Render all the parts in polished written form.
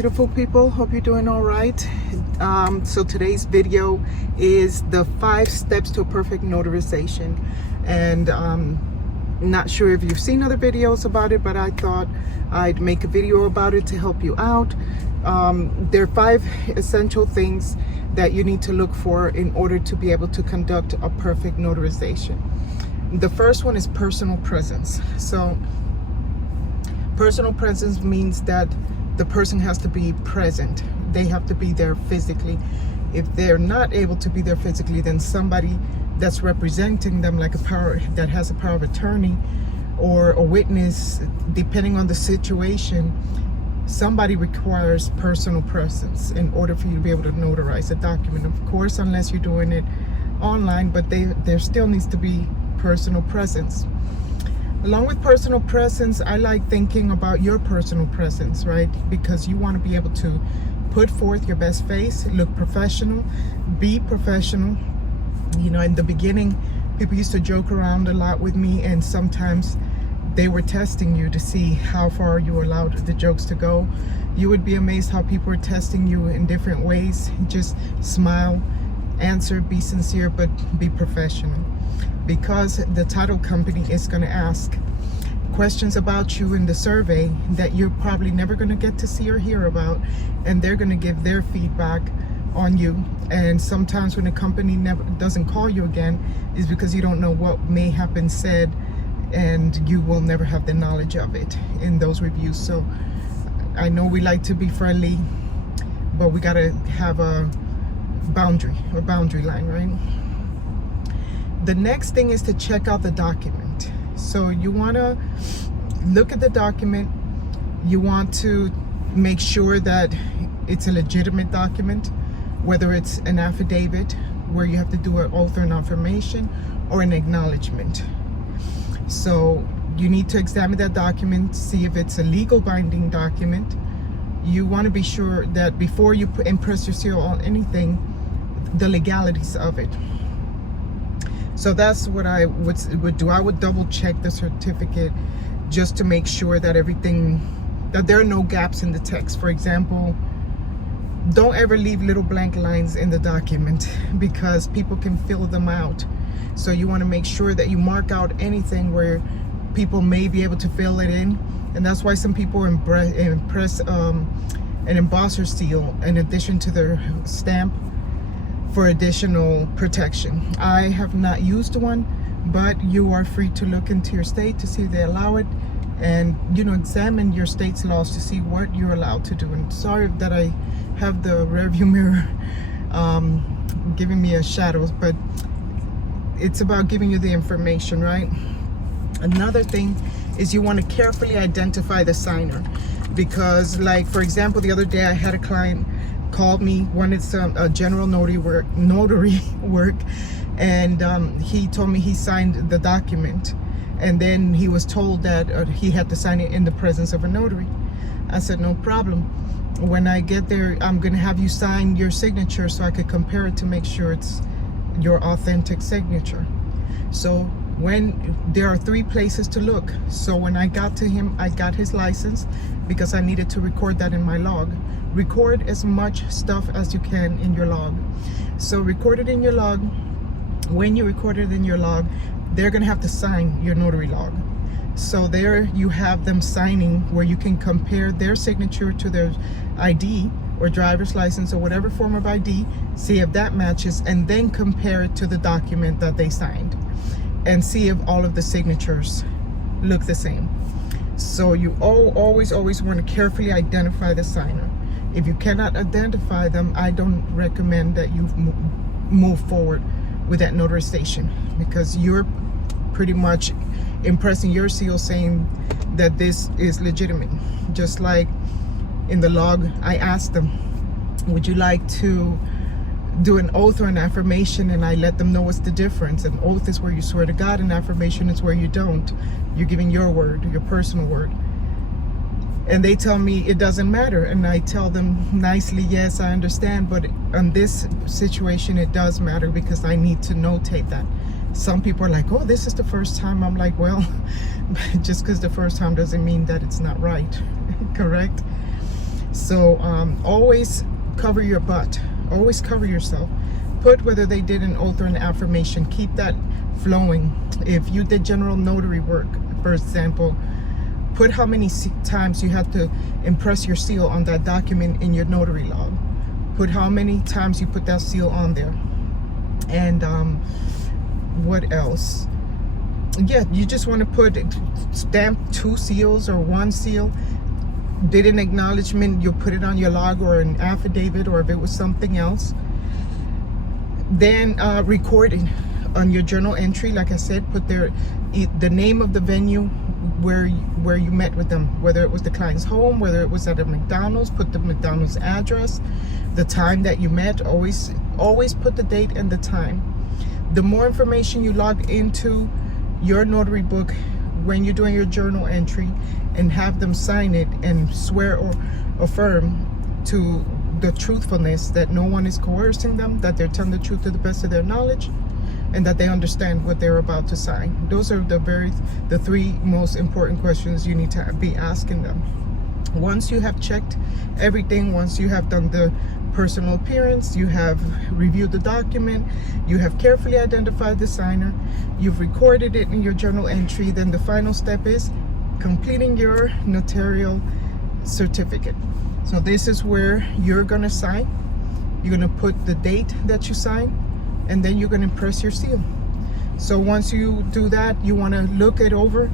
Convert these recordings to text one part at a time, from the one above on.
beautiful people. Hope you're doing all right. So today's video is the 5 steps to a perfect notarization. And not sure if you've seen other videos about it, but I thought I'd make a video about it to help you out. There are 5 essential things that you need to look for in order to be able to conduct a perfect notarization. The first one is personal presence. So personal presence means that the person has to be present. They have to be there physically. If they're not able to be there physically, then somebody that's representing them, like that has a power of attorney or a witness, depending on the situation, somebody requires personal presence in order for you to be able to notarize a document. Of course, unless you're doing it online, but there still needs to be personal presence. Along with personal presence, I like thinking about your personal presence, right? Because you want to be able to put forth your best face, look professional, be professional. You know, in the beginning, people used to joke around a lot with me, and sometimes they were testing you to see how far you allowed the jokes to go. You would be amazed how people are testing you in different ways. Just smile, answer, be sincere, but be professional. Because the title company is going to ask questions about you in the survey that you're probably never going to get to see or hear about, and they're going to give their feedback on you. And sometimes when a company doesn't call you again, is because you don't know what may have been said, and you will never have the knowledge of it in those reviews. So I know we like to be friendly, but we got to have a boundary line, right? The next thing is to check out the document. So you want to look at the document. You want to make sure that it's a legitimate document, whether it's an affidavit where you have to do an oath or an affirmation, or an acknowledgement. So you need to examine that document, see if it's a legal binding document. You want to be sure that before you impress your seal on anything, the legalities of it. So that's what I would do. I would double check the certificate just to make sure that that there are no gaps in the text. For example, don't ever leave little blank lines in the document, because people can fill them out. So you want to make sure that you mark out anything where people may be able to fill it in. And that's why some people impress an embosser seal in addition to their stamp, for additional protection. I have not used one, but you are free to look into your state to see if they allow it, and examine your state's laws to see what you're allowed to do. And sorry that I have the rearview mirror giving me a shadow, but it's about giving you the information, right? Another thing is you want to carefully identify the signer, because, like, for example, the other day I had a client called me, wanted a general notary work, and he told me he signed the document, and then he was told that he had to sign it in the presence of a notary. I said, no problem. When I get there, I'm gonna have you sign your signature so I could compare it to make sure it's your authentic signature. So when there are 3 places to look. So when I got to him, I got his license because I needed to record that in my log. Record as much stuff as you can in your log. So record it in your log. When you record it in your log, they're gonna have to sign your notary log. So there you have them signing, where you can compare their signature to their ID or driver's license or whatever form of ID, see if that matches, and then compare it to the document that they signed, and see if all of the signatures look the same. So you always want to carefully identify the signer. If you cannot identify them, I don't recommend that you move forward with that notarization, because you're pretty much impressing your seal saying that this is legitimate. Just like in the log, I asked them, would you like to do an oath or an affirmation? And I let them know what's the difference. An oath is where you swear to God, an affirmation is where you don't. You're giving your word, your personal word. And they tell me it doesn't matter. And I tell them nicely, yes, I understand, but on this situation, it does matter, because I need to notate that. Some people are like, oh, this is the first time. I'm like, well, just because the first time doesn't mean that it's not right. Correct? So always cover your butt. Always cover yourself. Put whether they did an oath or an affirmation. Keep that flowing. If you did general notary work, for example, put how many times you had to impress your seal on that document in your notary log. Put how many times you put that seal on there. And what else? Yeah, you just want to stamp 2 seals or 1 seal. Did an acknowledgement, you'll put it on your log or an affidavit, or if it was something else. Then record it on your journal entry. Like I said, put the name of the venue where you met with them, whether it was the client's home, whether it was at a McDonald's. Put the McDonald's address, the time that you met. Always put the date and the time. The more information you log into your notary book when you're doing your journal entry, and have them sign it and swear or affirm to the truthfulness that no one is coercing them, that they're telling the truth to the best of their knowledge, and that they understand what they're about to sign. Those are the 3 most important questions you need to be asking them. Once you have checked everything, once you have done the personal appearance, you have reviewed the document, you have carefully identified the signer, you've recorded it in your journal entry, then the final step is completing your notarial certificate. So this is where you're going to sign. You're going to put the date that you sign, and then you're going to impress your seal. So once you do that, you want to look it over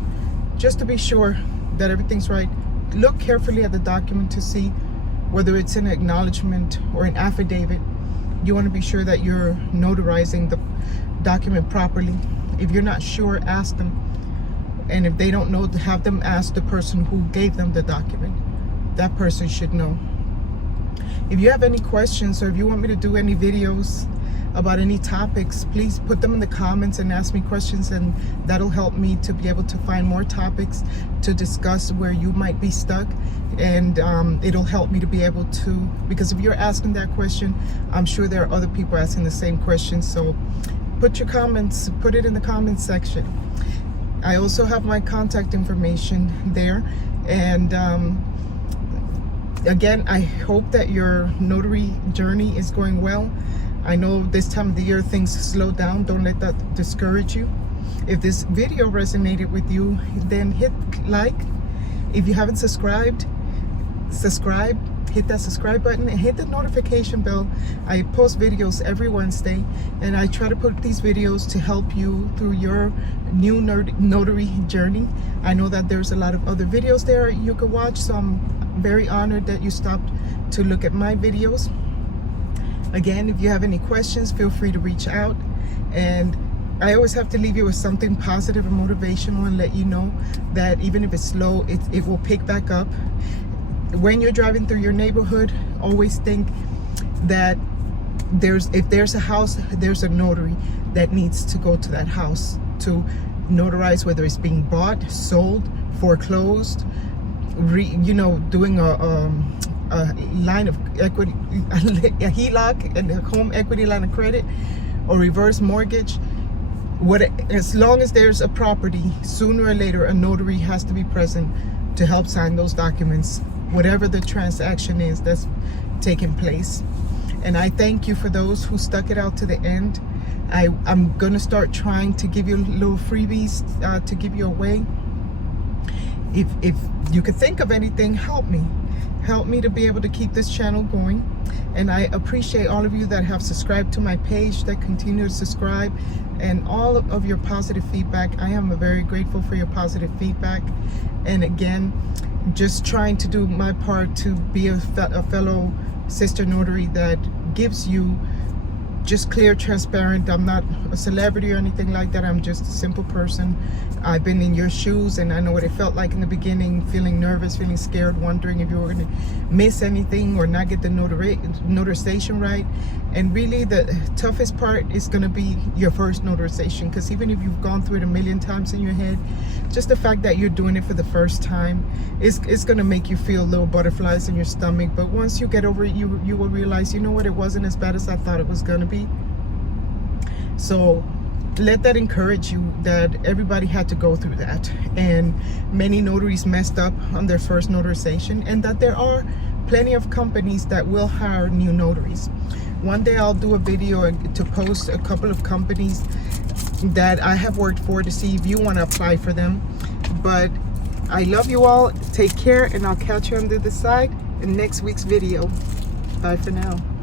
just to be sure that everything's right. Look carefully at the document to see whether it's an acknowledgement or an affidavit. You want to be sure that you're notarizing the document properly. If you're not sure, ask them. And if they don't know, have them ask the person who gave them the document. That person should know. If you have any questions, or if you want me to do any videos about any topics, please put them in the comments and ask me questions, and that'll help me to be able to find more topics to discuss where you might be stuck. And it'll help me to be able to, because if you're asking that question, I'm sure there are other people asking the same question. So put your comments, put it in the comments section. I also have my contact information there. And again, I hope that your notary journey is going well. I know this time of the year things slow down. Don't let that discourage you. If this video resonated with you, then hit like. If you haven't subscribed, subscribe. Hit that subscribe button and hit the notification bell. I post videos every Wednesday, and I try to put these videos to help you through your new notary journey. I know that there's a lot of other videos there you can watch, so I'm very honored that you stopped to look at my videos. Again, if you have any questions, feel free to reach out. And I always have to leave you with something positive and motivational, and let you know that even if it's slow, it will pick back up. When you're driving through your neighborhood, always think that if there's a house, there's a notary that needs to go to that house to notarize, whether it's being bought, sold, foreclosed, doing a line of equity, a HELOC, and a home equity line of credit, or reverse mortgage. As long as there's a property, sooner or later a notary has to be present to help sign those documents, whatever the transaction is that's taking place. And I thank you for those who stuck it out to the end. I'm gonna start trying to give you little freebies to give you away. If you could think of anything, help me to be able to keep this channel going. And I appreciate all of you that have subscribed to my page, that continue to subscribe, and all of your positive feedback. I am very grateful for your positive feedback. And again, just trying to do my part to be a fellow sister notary that gives you just clear, transparent. I'm not a celebrity or anything like that. I'm just a simple person. I've been in your shoes, and I know what it felt like in the beginning, feeling nervous, feeling scared, wondering if you were going to miss anything or not get the notarization right. And really the toughest part is going to be your first notarization, because even if you've gone through it a million times in your head, just the fact that you're doing it for the first time is going to make you feel little butterflies in your stomach. But once you get over it, you will realize, you know what, it wasn't as bad as I thought it was going to be. So let that encourage you, that everybody had to go through that, and many notaries messed up on their first notarization, and that there are plenty of companies that will hire new notaries. One day I'll do a video to post a couple of companies that I have worked for to see if you want to apply for them. But I love you all. Take care, and I'll catch you on the other side in next week's video. Bye for now.